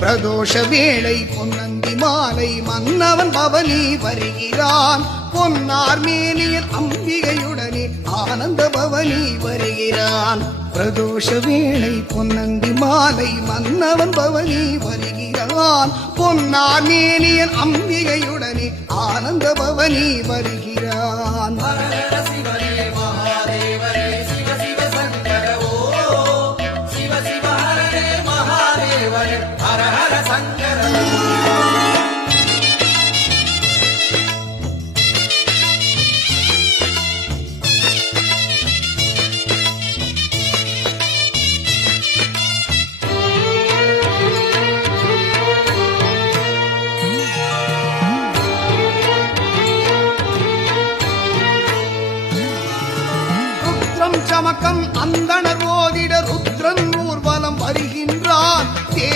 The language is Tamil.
பிரதோஷ வேளை பொன்னந்தி மாலை மன்னவன் பவனி வருகிறான். பொன்னார் மேனியில் அம்பிகையுடனே ஆனந்த பவனி வருகிறான். பிரதோஷ வேளை பொன்னந்தி மாலை மன்னவன் பவனி வருகிறான். பொன்னார் மேனியில் அம்பிகையுடனே ஆனந்த பவனி வருகிறான். ஹர ஹர சங்கர